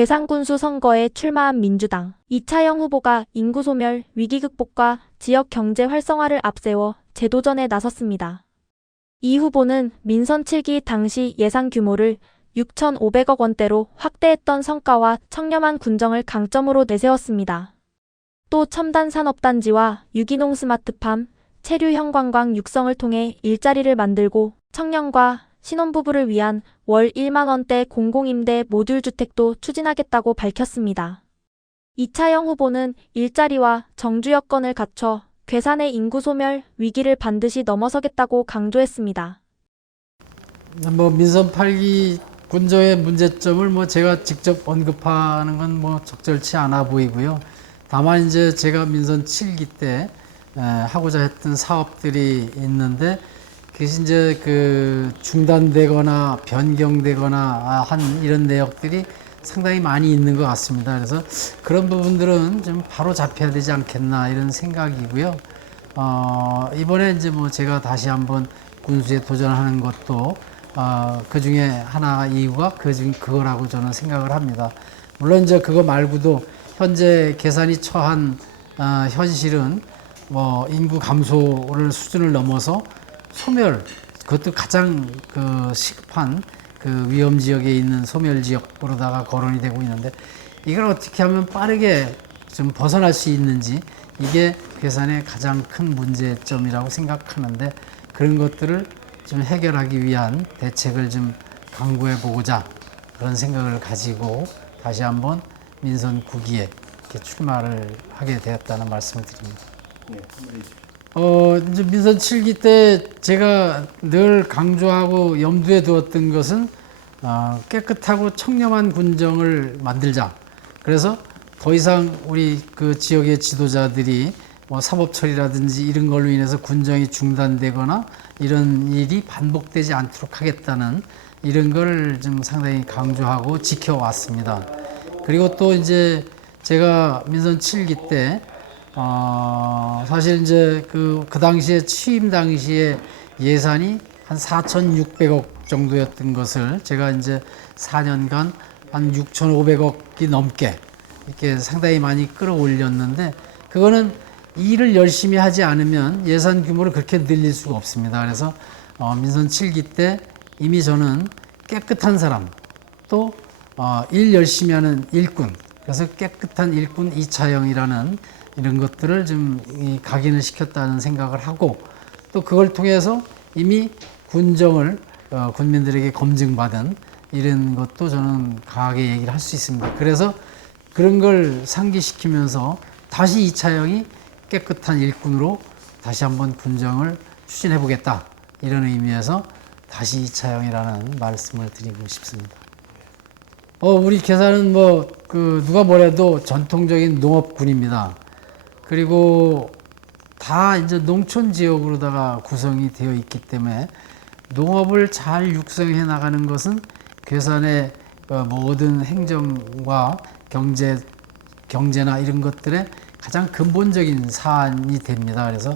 괴산군수 선거에 출마한 민주당 이차영 후보가 인구 소멸, 위기 극복과 지역 경제 활성화를 앞세워 재도전에 나섰습니다. 이 후보는 민선 7기 당시 예산 규모를 6,500억 원대로 확대했던 성과와 청렴한 군정을 강점으로 내세웠습니다. 또 첨단 산업단지와 유기농 스마트팜, 체류형 관광 육성을 통해 일자리를 만들고 청년과 신혼부부를 위한 월 1만 원대 공공임대 모듈 주택도 추진하겠다고 밝혔습니다. 이차영 후보는 일자리와 정주 여건을 갖춰 괴산의 인구 소멸 위기를 반드시 넘어서겠다고 강조했습니다. 민선 8기 군정의 문제점을 제가 직접 언급하는 건 적절치 않아 보이고요. 다만 이제 제가 민선 7기 때 하고자 했던 사업들이 있는데 그것이 이제 중단되거나 변경되거나 한 이런 내역들이 상당히 많이 있는 것 같습니다. 그래서 그런 부분들은 좀 바로 잡혀야 되지 않겠나 이런 생각이고요. 이번에 이제 제가 다시 한번 군수에 도전하는 것도 그 중에 하나 이유가 그거라고 저는 생각을 합니다. 물론 이제 그거 말고도 현재 계산이 처한 현실은 인구 감소를 수준을 넘어서 소멸, 그것도 가장 시급한 위험 지역에 있는 소멸 지역으로다가 거론이 되고 있는데 이걸 어떻게 하면 빠르게 좀 벗어날 수 있는지 이게 괴산의 가장 큰 문제점이라고 생각하는데 그런 것들을 좀 해결하기 위한 대책을 좀 강구해 보고자 그런 생각을 가지고 다시 한번 민선 9기에 이렇게 출마를 하게 되었다는 말씀을 드립니다. 이제 민선 7기 때 제가 늘 강조하고 염두에 두었던 것은 깨끗하고 청렴한 군정을 만들자. 그래서 더 이상 우리 그 지역의 지도자들이 사법처리라든지 이런 걸로 인해서 군정이 중단되거나 이런 일이 반복되지 않도록 하겠다는 이런 걸 좀 상당히 강조하고 지켜왔습니다. 그리고 또 이제 제가 민선 7기 때 사실 이제 그 당시에 취임 당시에 예산이 한 4,600억 정도였던 것을 제가 이제 4년간 한 6,500억이 넘게 이렇게 상당히 많이 끌어올렸는데 그거는 일을 열심히 하지 않으면 예산 규모를 그렇게 늘릴 수가 없습니다. 그래서 민선 7기 때 이미 저는 깨끗한 사람 또 일 열심히 하는 일꾼 그래서 깨끗한 일꾼 이차영이라는 이런 것들을 좀 각인을 시켰다는 생각을 하고 또 그걸 통해서 이미 군정을 군민들에게 검증받은 이런 것도 저는 강하게 얘기를 할 수 있습니다. 그래서 그런 걸 상기시키면서 다시 이차영이 깨끗한 일꾼으로 다시 한번 군정을 추진해 보겠다 이런 의미에서 다시 이차영이라는 말씀을 드리고 싶습니다. 우리 괴산은 누가 뭐래도 전통적인 농업군입니다. 그리고 다 이제 농촌 지역으로다가 구성이 되어 있기 때문에 농업을 잘 육성해 나가는 것은 괴산의 모든 행정과 경제나 이런 것들의 가장 근본적인 사안이 됩니다. 그래서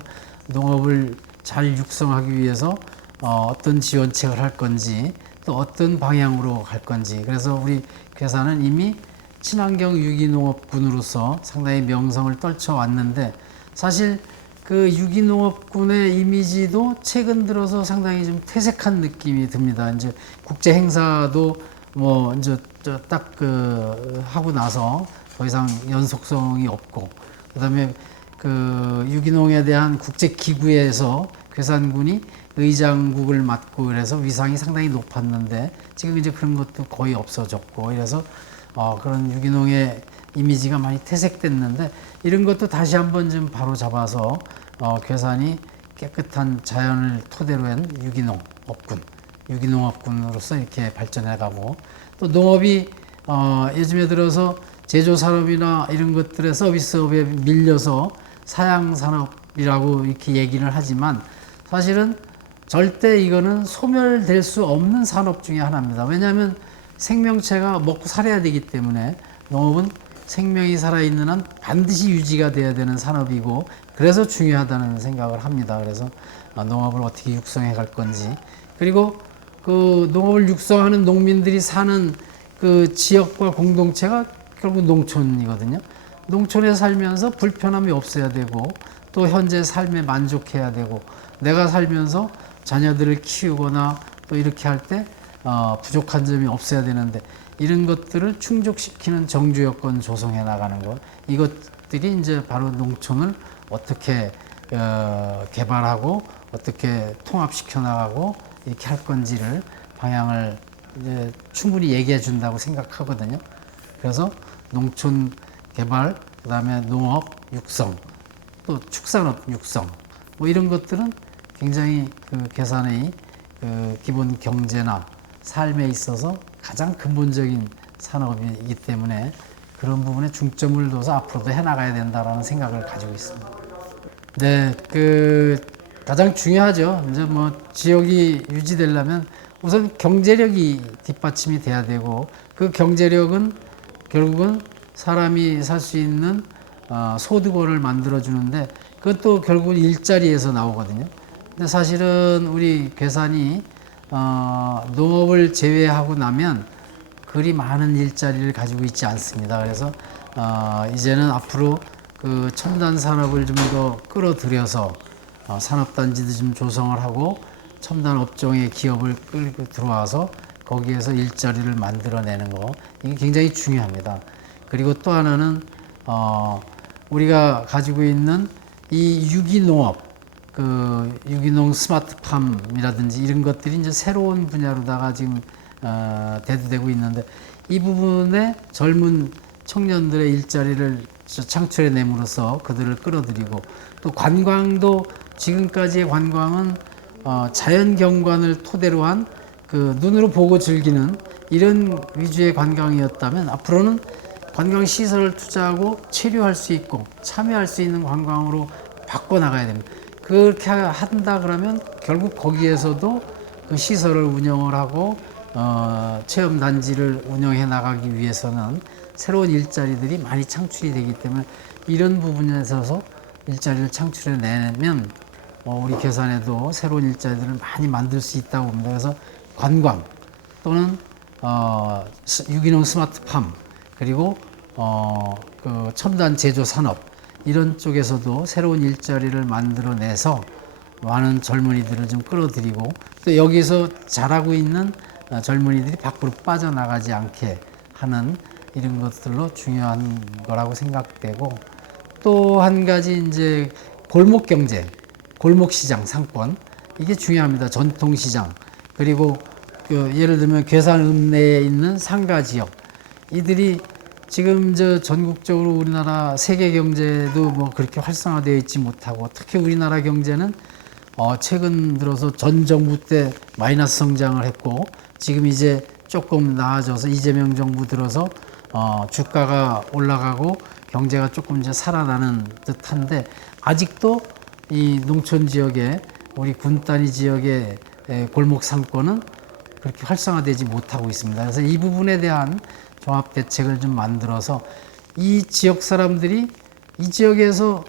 농업을 잘 육성하기 위해서 어떤 지원책을 할 건지 또 어떤 방향으로 갈 건지 그래서 우리 괴산은 이미 친환경 유기농업군으로서 상당히 명성을 떨쳐왔는데 사실 그 유기농업군의 이미지도 최근 들어서 상당히 좀 퇴색한 느낌이 듭니다. 이제 국제 행사도 이제 딱 하고 나서 더 이상 연속성이 없고 그다음에 유기농에 대한 국제 기구에서 괴산군이 의장국을 맡고 그래서 위상이 상당히 높았는데 지금 이제 그런 것도 거의 없어졌고 이래서 그런 유기농의 이미지가 많이 퇴색됐는데 이런 것도 다시 한번 좀 바로 잡아서 괴산이 깨끗한 자연을 토대로 한 유기농업군으로서 이렇게 발전해가고 또 농업이 요즘에 들어서 제조산업이나 이런 것들의 서비스업에 밀려서 사양산업이라고 이렇게 얘기를 하지만 사실은 절대 이거는 소멸될 수 없는 산업 중에 하나입니다. 왜냐하면 생명체가 먹고 살아야 되기 때문에 농업은 생명이 살아있는 한 반드시 유지가 돼야 되는 산업이고 그래서 중요하다는 생각을 합니다. 그래서 농업을 어떻게 육성해 갈 건지 그리고 그 농업을 육성하는 농민들이 사는 그 지역과 공동체가 결국 농촌이거든요. 농촌에 살면서 불편함이 없어야 되고 또 현재 삶에 만족해야 되고 내가 살면서 자녀들을 키우거나 또 이렇게 할 때 부족한 점이 없어야 되는데 이런 것들을 충족시키는 정주 여건 조성해 나가는 것 이것들이 이제 바로 농촌을 어떻게 개발하고 어떻게 통합시켜 나가고 이렇게 할 건지를 방향을 이제 충분히 얘기해 준다고 생각하거든요. 그래서 농촌 개발, 그다음에 농업 육성, 또 축산업 육성, 뭐 이런 것들은 굉장히 그 계산의 그 기본 경제나 삶에 있어서 가장 근본적인 산업이기 때문에 그런 부분에 중점을 둬서 앞으로도 해나가야 된다라는 생각을 가지고 있습니다. 네, 그 가장 중요하죠. 이제 뭐 지역이 유지되려면 우선 경제력이 뒷받침이 돼야 되고 그 경제력은 결국은 사람이 살 수 있는 소득원을 만들어 주는데 그것도 결국은 일자리에서 나오거든요. 근데 사실은 우리 괴산이 농업을 제외하고 나면 그리 많은 일자리를 가지고 있지 않습니다. 그래서 이제는 앞으로 그 첨단 산업을 좀 더 끌어들여서 산업단지도 좀 조성을 하고 첨단 업종의 기업을 끌고 들어와서 거기에서 일자리를 만들어내는 거 이게 굉장히 중요합니다. 그리고 또 하나는 우리가 가지고 있는 이 유기농업, 그 유기농 스마트팜이라든지 이런 것들이 이제 새로운 분야로다가 지금 대두되고 있는데 이 부분에 젊은 청년들의 일자리를 창출해 내므로써 그들을 끌어들이고 또 관광도 지금까지의 관광은 자연 경관을 토대로 한 그 눈으로 보고 즐기는 이런 위주의 관광이었다면 앞으로는 관광 시설을 투자하고 체류할 수 있고 참여할 수 있는 관광으로 바꿔 나가야 됩니다. 그렇게 한다 그러면 결국 거기에서도 그 시설을 운영을 하고 체험 단지를 운영해 나가기 위해서는 새로운 일자리들이 많이 창출이 되기 때문에 이런 부분에 있어서 일자리를 창출해 내면 우리 괴산에도 새로운 일자리들을 많이 만들 수 있다고 봅니다. 그래서 관광 또는 유기농 스마트팜 그리고 그 첨단 제조 산업 이런 쪽에서도 새로운 일자리를 만들어내서 많은 젊은이들을 좀 끌어들이고 또 여기서 잘하고 있는 젊은이들이 밖으로 빠져나가지 않게 하는 이런 것들로 중요한 거라고 생각되고 또 한 가지 이제 골목 경제, 골목 시장 상권 이게 중요합니다. 전통 시장 그리고 그 예를 들면 괴산 내에 있는 상가 지역 이들이 지금 저 전국적으로 우리나라 세계 경제도 뭐 그렇게 활성화되어 있지 못하고 특히 우리나라 경제는 최근 들어서 전 정부 때 마이너스 성장을 했고 지금 이제 조금 나아져서 이재명 정부 들어서 주가가 올라가고 경제가 조금 이제 살아나는 듯한데 아직도 이 농촌 지역에 우리 군단위 지역의 골목 상권은 그렇게 활성화되지 못하고 있습니다. 그래서 이 부분에 대한 종합 대책을 좀 만들어서 이 지역 사람들이 이 지역에서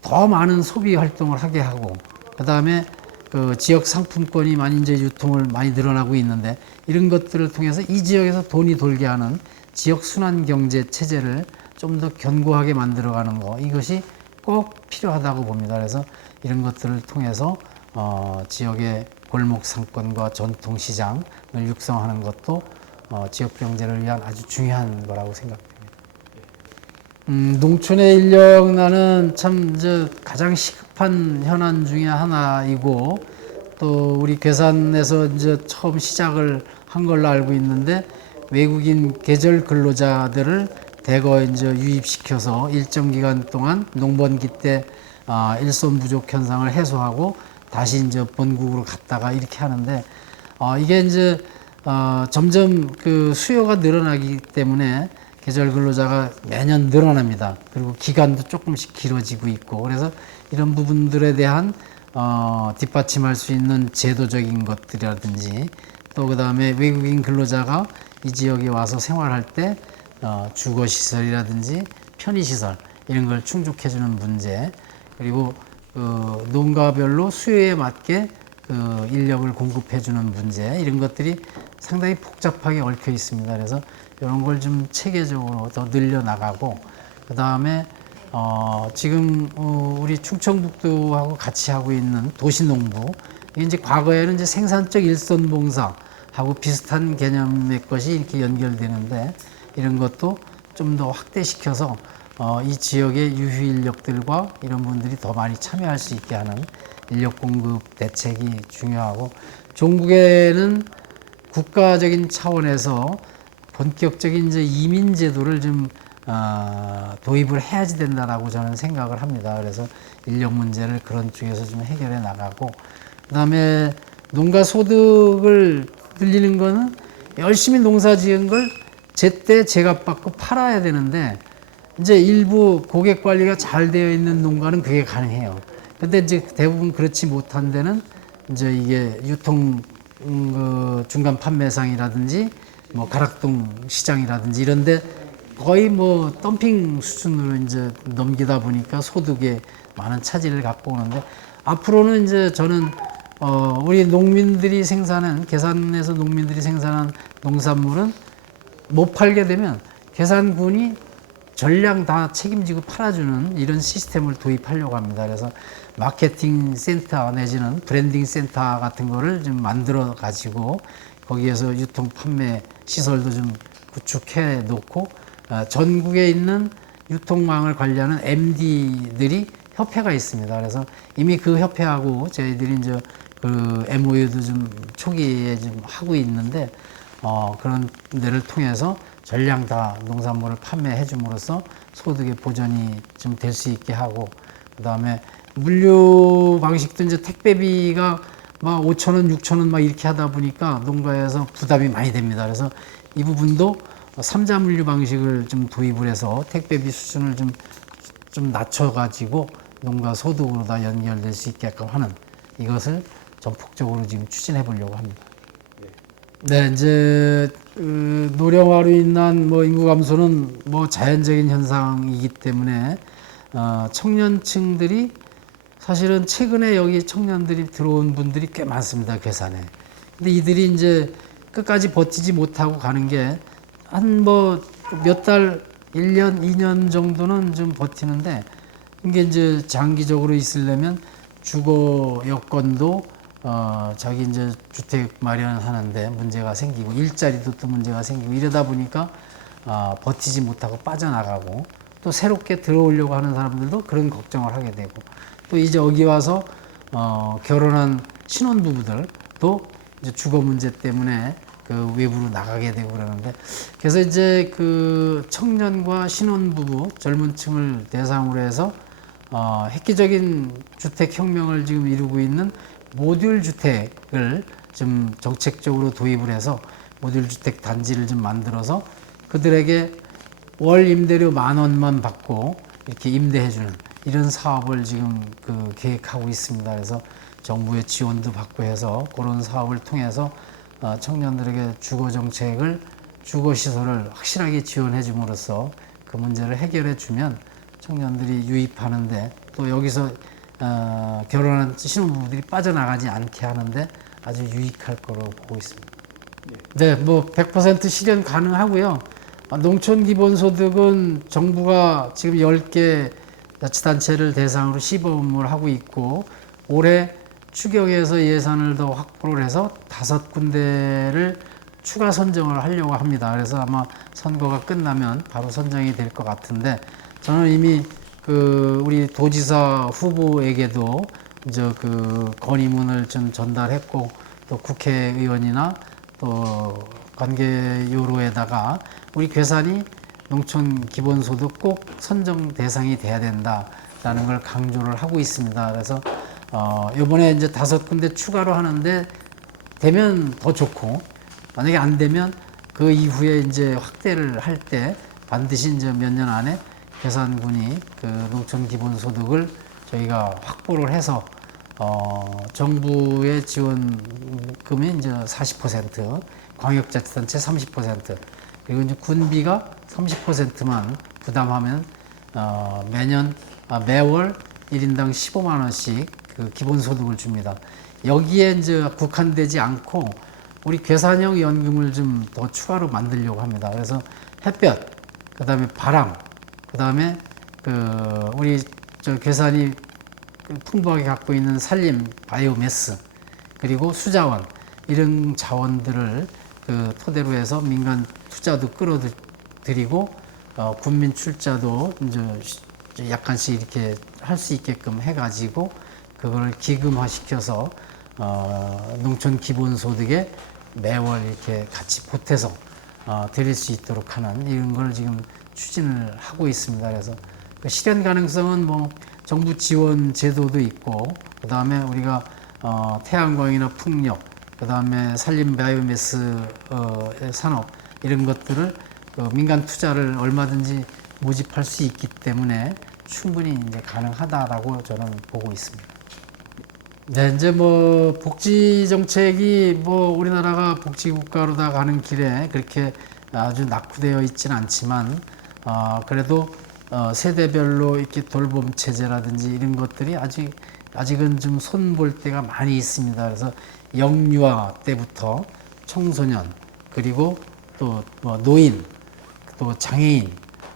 더 많은 소비 활동을 하게 하고 그 다음에 그 지역 상품권이 많이 이제 유통을 많이 늘어나고 있는데 이런 것들을 통해서 이 지역에서 돈이 돌게 하는 지역 순환 경제 체제를 좀 더 견고하게 만들어가는 거 이것이 꼭 필요하다고 봅니다. 그래서 이런 것들을 통해서 지역의 골목 상권과 전통 시장을 육성하는 것도 지역 경제를 위한 아주 중요한 거라고 생각됩니다. 농촌의 인력난은 참 가장 시급한 현안 중에 하나이고 또 우리 괴산에서 이제 처음 시작을 한 걸로 알고 있는데 외국인 계절 근로자들을 대거 이제 유입시켜서 일정 기간 동안 농번기 때 일손 부족 현상을 해소하고 다시 이제 본국으로 갔다가 이렇게 하는데 이게 이제 점점 그 수요가 늘어나기 때문에 계절 근로자가 매년 늘어납니다. 그리고 기간도 조금씩 길어지고 있고 그래서 이런 부분들에 대한 뒷받침할 수 있는 제도적인 것들이라든지 또 그 다음에 외국인 근로자가 이 지역에 와서 생활할 때 주거시설이라든지 편의시설 이런 걸 충족해주는 문제 그리고 농가별로 수요에 맞게 그 인력을 공급해주는 문제 이런 것들이 상당히 복잡하게 얽혀 있습니다. 그래서 이런 걸 좀 체계적으로 더 늘려나가고 그 다음에 지금 우리 충청북도하고 같이 하고 있는 도시농부 이게 이제 과거에는 이제 생산적 일손봉사하고 비슷한 개념의 것이 이렇게 연결되는데 이런 것도 좀 더 확대시켜서 이 지역의 유휴 인력들과 이런 분들이 더 많이 참여할 수 있게 하는 인력 공급 대책이 중요하고 종국에는 국가적인 차원에서 본격적인 이제 이민 제도를 좀 도입을 해야지 된다라고 저는 생각을 합니다. 그래서 인력 문제를 그런 쪽에서 좀 해결해 나가고 그다음에 농가 소득을 늘리는 거는 열심히 농사 지은 걸 제때 제값받고 팔아야 되는데 이제 일부 고객 관리가 잘 되어 있는 농가는 그게 가능해요. 근데 이제 대부분 그렇지 못한 데는 이제 이게 유통 그 중간 판매상이라든지 뭐 가락동 시장이라든지 이런데 거의 뭐 덤핑 수준으로 이제 넘기다 보니까 소득에 많은 차질을 갖고 오는데 앞으로는 이제 저는 우리 농민들이 생산한 계산에서 농민들이 생산한 농산물은 못 팔게 되면 계산군이 전량 다 책임지고 팔아주는 이런 시스템을 도입하려고 합니다. 그래서 마케팅 센터 내지는 브랜딩 센터 같은 거를 좀 만들어 가지고 거기에서 유통 판매 시설도 좀 구축해 놓고 전국에 있는 유통망을 관리하는 MD들이 협회가 있습니다. 그래서 이미 그 협회하고 저희들이 이제 그 MOU도 좀 초기에 좀 하고 있는데 그런 데를 통해서 전량 다 농산물을 판매해 줌으로써 소득의 보전이 좀 될 수 있게 하고 그다음에 물류 방식도 이제 택배비가 막 5,000원, 6,000원 막 이렇게 하다 보니까 농가에서 부담이 많이 됩니다. 그래서 이 부분도 삼자 물류 방식을 좀 도입을 해서 택배비 수준을 좀 낮춰가지고 농가 소득으로 다 연결될 수 있게끔 하는 이것을 전폭적으로 지금 추진해 보려고 합니다. 네, 이제 노령화로 인한 뭐 인구 감소는 뭐 자연적인 현상이기 때문에 청년층들이 사실은 최근에 여기 청년들이 들어온 분들이 꽤 많습니다, 괴산에. 근데 이들이 이제 끝까지 버티지 못하고 가는 게 한 뭐 몇 달, 1년, 2년 정도는 좀 버티는데 이게 이제 장기적으로 있으려면 주거 여건도 자기 이제 주택 마련하는데 문제가 생기고 일자리도 또 문제가 생기고 이러다 보니까 버티지 못하고 빠져나가고 또 새롭게 들어오려고 하는 사람들도 그런 걱정을 하게 되고 또 이제 여기 와서 결혼한 신혼부부들도 이제 주거 문제 때문에 그 외부로 나가게 되고 그러는데 그래서 이제 그 청년과 신혼부부 젊은 층을 대상으로 해서 획기적인 주택 혁명을 지금 이루고 있는 모듈 주택을 좀 정책적으로 도입을 해서 모듈 주택 단지를 좀 만들어서 그들에게 월 임대료 10,000원만 받고 이렇게 임대해주는 이런 사업을 지금 그 계획하고 있습니다. 그래서 정부의 지원도 받고 해서 그런 사업을 통해서 청년들에게 주거 정책을 주거 시설을 확실하게 지원해 줌으로써 그 문제를 해결해 주면 청년들이 유입하는데 또 여기서 결혼한 신혼부부들이 빠져나가지 않게 하는데 아주 유익할 거로 보고 있습니다. 네, 뭐 100% 실현 가능하고요. 농촌 기본소득은 정부가 지금 10개 자치단체를 대상으로 시범을 하고 있고 올해 추경에서 예산을 더 확보를 해서 5군데를 추가 선정을 하려고 합니다. 그래서 아마 선거가 끝나면 바로 선정이 될 것 같은데 저는 이미 그 우리 도지사 후보에게도 이제 그 건의문을 좀 전달했고 또 국회의원이나 또 관계요로에다가 우리 괴산이 농촌 기본소득 꼭 선정 대상이 돼야 된다라는 걸 강조를 하고 있습니다. 그래서 이번에 이제 5군데 추가로 하는데 되면 더 좋고 만약에 안 되면 그 이후에 이제 확대를 할 때 반드시 이제 몇 년 안에 괴산군이 그 농촌 기본소득을 저희가 확보를 해서 정부의 지원금이 이제 40%, 광역자치단체 30%, 그리고 이제 군비가 30%만 부담하면 매월 1인당 15만 원씩 그 기본소득을 줍니다. 여기에 이제 국한되지 않고 우리 괴산형 연금을 좀 더 추가로 만들려고 합니다. 그래서 햇볕, 그다음에 바람, 그다음에 우리 저 괴산이 풍부하게 갖고 있는 산림, 바이오매스, 그리고 수자원 이런 자원들을 토대로 해서 민간 투자도 끌어들이고 군민 출자도 이제 약간씩 이렇게 할 수 있게끔 해가지고 그걸 기금화시켜서 농촌 기본소득에 매월 이렇게 같이 보태서 드릴 수 있도록 하는 이런 걸 지금 추진을 하고 있습니다. 그래서 그 실현 가능성은 뭐 정부 지원 제도도 있고, 그 다음에 우리가 태양광이나 풍력, 그 다음에 산림 바이오매스 산업 이런 것들을 민간 투자를 얼마든지 모집할 수 있기 때문에 충분히 이제 가능하다라고 저는 보고 있습니다. 네, 이제 뭐 복지 정책이 뭐 우리나라가 복지국가로 다 가는 길에 그렇게 아주 낙후되어 있지는 않지만 그래도 세대별로 이렇게 돌봄 체제라든지 이런 것들이 아직은 좀 손볼 때가 많이 있습니다. 그래서 영유아 때부터 청소년, 그리고 또 뭐 노인, 또 장애인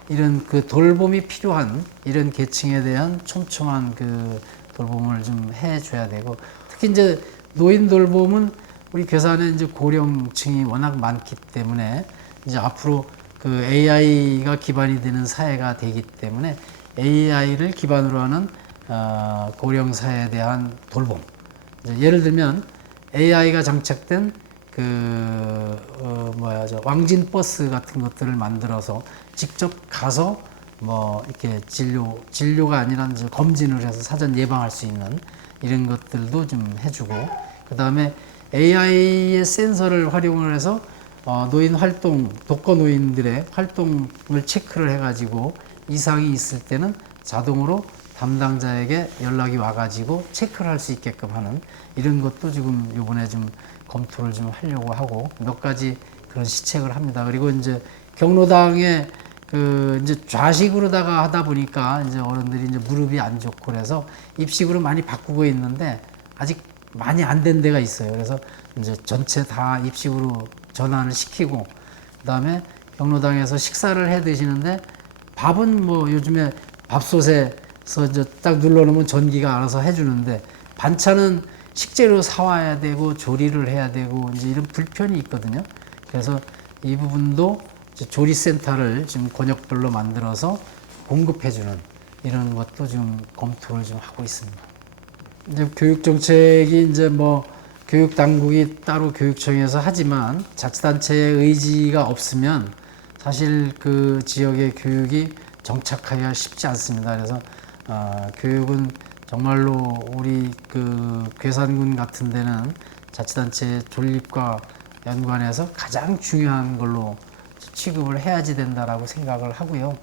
이런 그 돌봄이 필요한 이런 계층에 대한 촘촘한 그 돌봄을 좀 해줘야 되고, 특히 이제 노인 돌봄은 우리 괴산에 이제 고령층이 워낙 많기 때문에 이제 앞으로 그 AI가 기반이 되는 사회가 되기 때문에 AI를 기반으로 하는 고령 사회에 대한 돌봄. 예를 들면 AI가 장착된 왕진 버스 같은 것들을 만들어서 직접 가서 뭐 이렇게 진료가 아니라 이제 검진을 해서 사전 예방할 수 있는 이런 것들도 좀 해주고, 그 다음에 AI의 센서를 활용을 해서 노인 활동, 독거 노인들의 활동을 체크를 해가지고 이상이 있을 때는 자동으로 담당자에게 연락이 와가지고 체크를 할 수 있게끔 하는 이런 것도 지금 요번에 좀 검토를 좀 하려고 하고 몇 가지 그런 시책을 합니다. 그리고 이제 경로당에 이제 좌식으로다가 하다 보니까 이제 어른들이 이제 무릎이 안 좋고 그래서 입식으로 많이 바꾸고 있는데 아직 많이 안 된 데가 있어요. 그래서 이제 전체 다 입식으로 전환을 시키고, 그다음에 경로당에서 식사를 해 드시는데 밥은 뭐 요즘에 밥솥에서 이제 딱 눌러놓으면 전기가 알아서 해주는데 반찬은 식재료 사와야 되고 조리를 해야 되고 이제 이런 불편이 있거든요. 그래서 이 부분도 조리센터를 지금 권역별로 만들어서 공급해주는 이런 것도 지금 검토를 좀 하고 있습니다. 이제 교육 정책이 이제 뭐 교육 당국이 따로 교육청에서 하지만 자치단체의 의지가 없으면 사실 그 지역의 교육이 정착하기가 쉽지 않습니다. 그래서 교육은 정말로 우리 그 괴산군 같은 데는 자치단체 존립과 연관해서 가장 중요한 걸로 취급을 해야지 된다라고 생각을 하고요.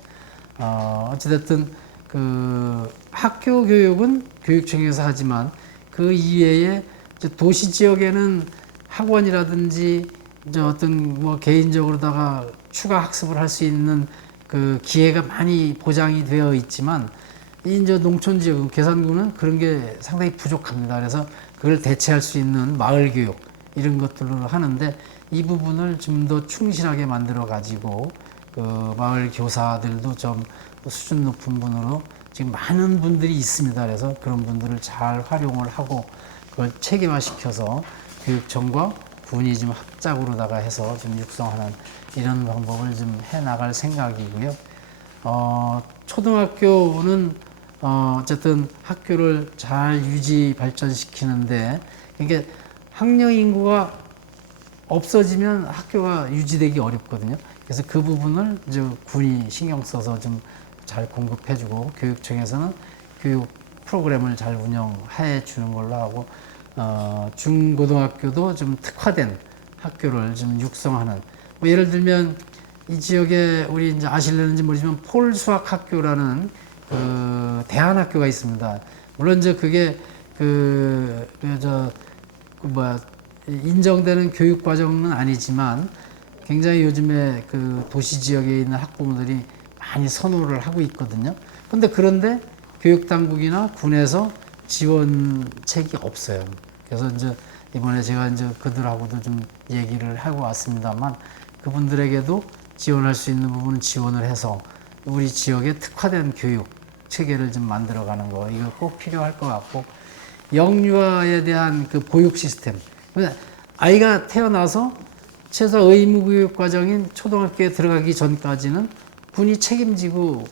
어찌됐든 그 학교 교육은 교육청에서 하지만 그 이외에 도시 지역에는 학원이라든지 이제 어떤 뭐 개인적으로다가 추가 학습을 할 수 있는 그 기회가 많이 보장이 되어 있지만 이제 농촌 지역, 괴산군은 그런 게 상당히 부족합니다. 그래서 그걸 대체할 수 있는 마을 교육 이런 것들로 하는데 이 부분을 좀 더 충실하게 만들어 가지고 그 마을 교사들도 좀 수준 높은 분으로 지금 많은 분들이 있습니다. 그래서 그런 분들을 잘 활용을 하고 그걸 체계화시켜서 교육청과 군이 좀 합작으로다가 해서 좀 육성하는 이런 방법을 좀 해 나갈 생각이고요. 초등학교는 어쨌든 학교를 잘 유지 발전시키는데 이게 학령 인구가 없어지면 학교가 유지되기 어렵거든요. 그래서 그 부분을 이제 군이 신경 써서 좀 잘 공급해주고 교육청에서는 교육 프로그램을 잘 운영해 주는 걸로 하고 중고등학교도 좀 특화된 학교를 좀 육성하는 뭐 예를 들면 이 지역에 우리 이제 아실려는지 모르지만 폴수학학교라는 그 대안학교가 있습니다. 물론 이제 그게 인정되는 교육 과정은 아니지만 굉장히 요즘에 그 도시 지역에 있는 학부모들이 많이 선호를 하고 있거든요. 그런데 교육 당국이나 군에서 지원책이 없어요. 그래서 이제 이번에 제가 이제 그들하고도 좀 얘기를 하고 왔습니다만 그분들에게도 지원할 수 있는 부분은 지원을 해서 우리 지역에 특화된 교육 체계를 좀 만들어가는 거 이거 꼭 필요할 것 같고 영유아에 대한 그 보육 시스템 아이가 태어나서 최소 의무 교육 과정인 초등학교에 들어가기 전까지는 군이 책임지고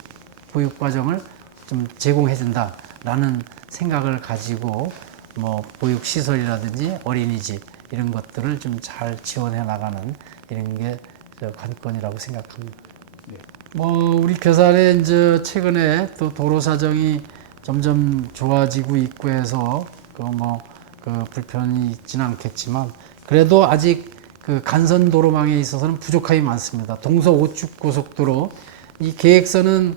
보육 과정을 좀 제공해 준다라는 생각을 가지고 뭐 보육 시설이라든지 어린이집 이런 것들을 좀 잘 지원해 나가는 이런 게 관건이라고 생각합니다. 뭐 우리 괴산에 이제 최근에 또 도로 사정이 점점 좋아지고 있고 해서 그 불편이 있지는 않겠지만 그래도 아직 그 간선 도로망에 있어서는 부족함이 많습니다. 동서 오축 고속도로 이 계획서는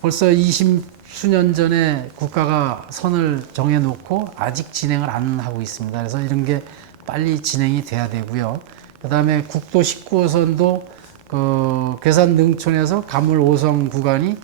벌써 20수년 전에 국가가 선을 정해 놓고 아직 진행을 안 하고 있습니다. 그래서 이런 게 빨리 진행이 돼야 되고요. 그다음에 국도 19호선도 그 괴산 능촌에서 가물 5성 구간이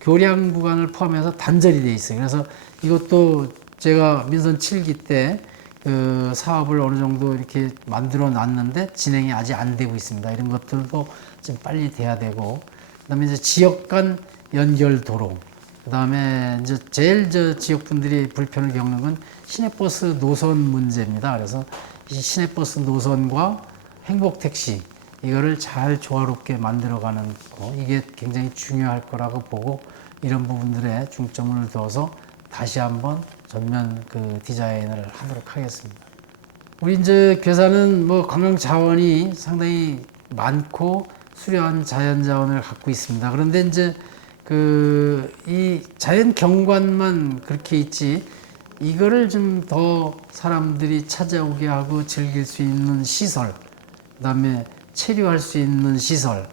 교량 구간을 포함해서 단절이 돼 있어요. 그래서 이것도 제가 민선 7기 때 그 사업을 어느 정도 이렇게 만들어 놨는데 진행이 아직 안 되고 있습니다. 이런 것들도 좀 빨리 돼야 되고, 그다음에 이제 지역 간 연결 도로, 그다음에 이제 제일 지역 분들이 불편을 겪는 건 시내버스 노선 문제입니다. 그래서 이 시내버스 노선과 행복택시 이거를 잘 조화롭게 만들어가는 거 이게 굉장히 중요할 거라고 보고 이런 부분들에 중점을 둬서 다시 한번 전면 그 디자인을 하도록 하겠습니다. 우리 이제 괴산은 뭐 관광 자원이 상당히 많고 수려한 자연 자원을 갖고 있습니다. 그런데 이제 그 이 자연 경관만 그렇게 있지 이거를 좀 더 사람들이 찾아오게 하고 즐길 수 있는 시설, 그다음에 체류할 수 있는 시설,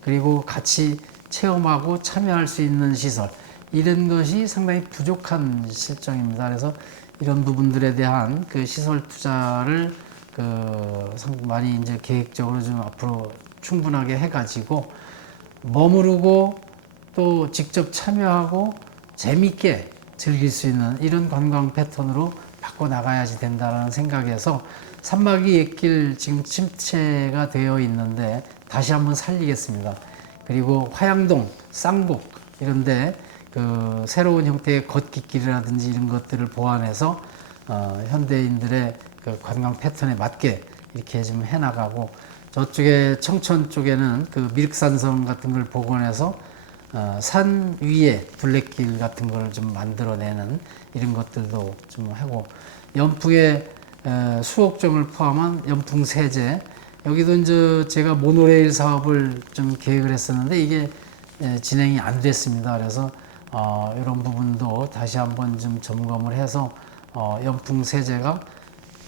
그리고 같이 체험하고 참여할 수 있는 시설 이런 것이 상당히 부족한 실정입니다. 그래서 이런 부분들에 대한 그 시설 투자를 많이 이제 계획적으로 좀 앞으로 충분하게 해가지고 머무르고 또 직접 참여하고 재밌게 즐길 수 있는 이런 관광 패턴으로 바꿔 나가야지 된다는 생각에서 산막이 옛길 지금 침체가 되어 있는데 다시 한번 살리겠습니다. 그리고 화양동, 쌍곡 이런데 그 새로운 형태의 걷기길이라든지 이런 것들을 보완해서 현대인들의 그 관광 패턴에 맞게 이렇게 좀 해나가고 저쪽에 청천 쪽에는 그 밀산성 같은 걸 복원해서 산 위에 둘레길 같은 걸 좀 만들어내는 이런 것들도 좀 하고 연풍의 수옥정을 포함한 연풍 세제 여기도 이제 제가 모노레일 사업을 좀 계획을 했었는데 이게 진행이 안 됐습니다. 그래서 이런 부분도 다시 한번 좀 점검을 해서 연풍 세제가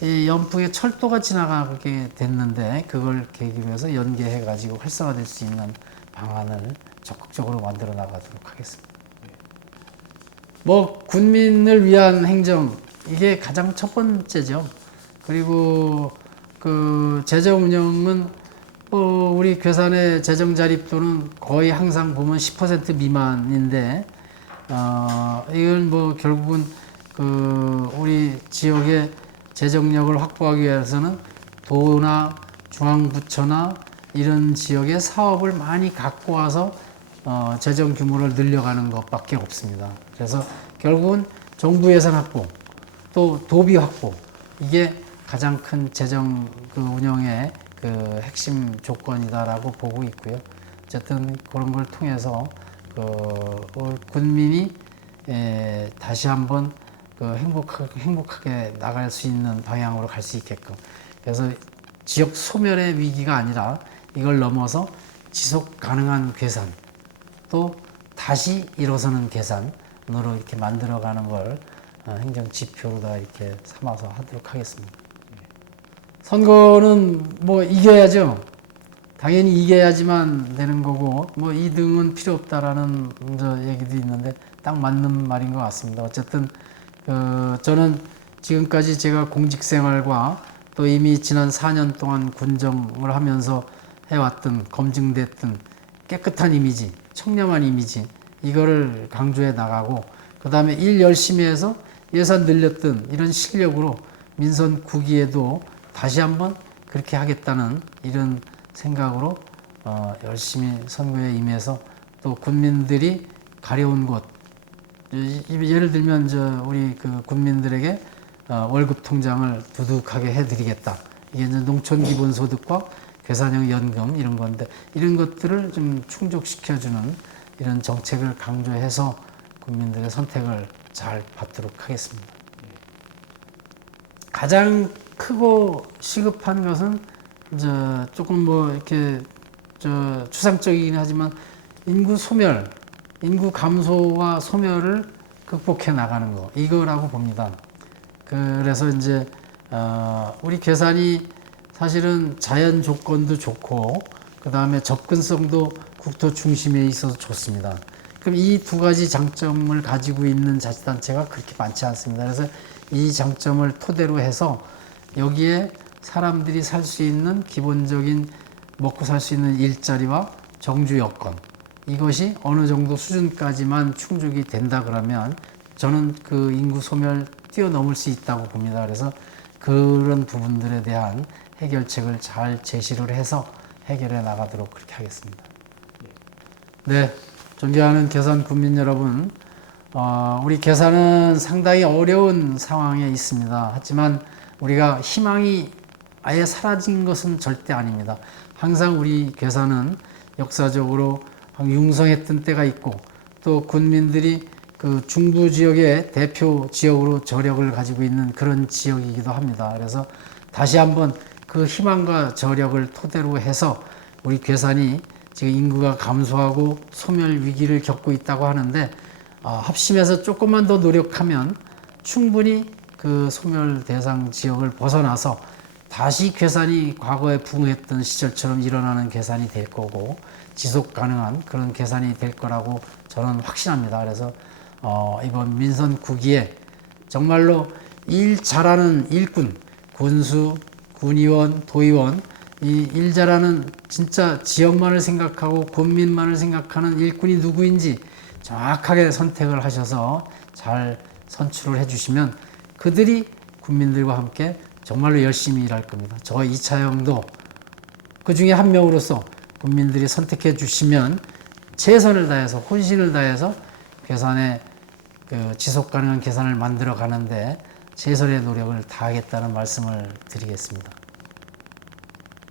이 연풍에 철도가 지나가게 됐는데 그걸 계기로 해서 연계해 가지고 활성화될 수 있는 방안을 적극적으로 만들어 나가도록 하겠습니다. 뭐 군민을 위한 행정 이게 가장 첫 번째죠. 그리고 그 재정 운영은 우리 괴산의 재정 자립도는 거의 항상 보면 10% 미만인데 이건 뭐 결국은 그 우리 지역의 재정력을 확보하기 위해서는 도나 중앙부처나 이런 지역의 사업을 많이 갖고 와서 재정 규모를 늘려가는 것밖에 없습니다. 그래서 결국은 정부 예산 확보, 또 도비 확보 이게 가장 큰 재정 그 운영의 그 핵심 조건이다라고 보고 있고요. 어쨌든 그런 걸 통해서 군민이 다시 한번 행복하게 나갈 수 있는 방향으로 갈 수 있게끔. 그래서 지역 소멸의 위기가 아니라 이걸 넘어서 지속 가능한 괴산, 또 다시 일어서는 괴산으로 이렇게 만들어가는 걸 행정 지표로 다 이렇게 삼아서 하도록 하겠습니다. 선거는 뭐 이겨야죠. 당연히 이겨야지만 되는 거고 뭐 2등은 필요 없다라는 얘기도 있는데 딱 맞는 말인 것 같습니다. 어쨌든 저는 지금까지 제가 공직생활과 또 이미 지난 4년 동안 군정을 하면서 해왔던 검증됐던 깨끗한 이미지, 청렴한 이미지 이거를 강조해 나가고 그 다음에 일 열심히 해서 예산 늘렸던 이런 실력으로 민선 9기에도 다시 한번 그렇게 하겠다는 이런 생각으로 열심히 선거에 임해서 또 군민들이 가려운 곳, 예를 들면 우리 그 군민들에게 월급 통장을 두둑하게 해드리겠다. 이게 이제 농촌 기본소득과 계산형 연금 이런 건데 이런 것들을 좀 충족시켜주는 이런 정책을 강조해서 국민들의 선택을 잘 받도록 하겠습니다. 가장 크고 시급한 것은 이제 조금 뭐 이렇게 추상적이긴 하지만 인구 소멸, 인구 감소와 소멸을 극복해 나가는 거 이거라고 봅니다. 그래서 이제 우리 괴산이 사실은 자연 조건도 좋고 그 다음에 접근성도 국토 중심에 있어서 좋습니다. 그럼 이 두 가지 장점을 가지고 있는 자치단체가 그렇게 많지 않습니다. 그래서 이 장점을 토대로 해서 여기에 사람들이 살 수 있는 기본적인 먹고 살 수 있는 일자리와 정주 여건 이것이 어느 정도 수준까지만 충족이 된다 그러면 저는 그 인구 소멸 뛰어넘을 수 있다고 봅니다. 그래서 그런 부분들에 대한 해결책을 잘 제시를 해서 해결해 나가도록 그렇게 하겠습니다. 네, 존경하는 괴산 국민 여러분, 우리 괴산은 상당히 어려운 상황에 있습니다. 하지만 우리가 희망이 아예 사라진 것은 절대 아닙니다. 항상 우리 괴산은 역사적으로 융성했던 때가 있고 또 군민들이 그 중부 지역의 대표 지역으로 저력을 가지고 있는 그런 지역이기도 합니다. 그래서 다시 한번 그 희망과 저력을 토대로 해서 우리 괴산이 지금 인구가 감소하고 소멸 위기를 겪고 있다고 하는데 합심해서 조금만 더 노력하면 충분히 그 소멸 대상 지역을 벗어나서 다시 괴산이 과거에 부흥했던 시절처럼 일어나는 괴산이 될 거고 지속 가능한 그런 괴산이 될 거라고 저는 확신합니다. 그래서 이번 민선 9기에 정말로 일 잘하는 일꾼, 군수, 군의원, 도의원 이 일 잘하는 진짜 지역만을 생각하고 군민만을 생각하는 일꾼이 누구인지 정확하게 선택을 하셔서 잘 선출을 해주시면 그들이 국민들과 함께 정말로 열심히 일할 겁니다. 저 이차영도 그 중에 한 명으로서 국민들이 선택해 주시면 최선을 다해서 혼신을 다해서 괴산의 그 지속 가능한 괴산을 만들어 가는데 최선의 노력을 다하겠다는 말씀을 드리겠습니다.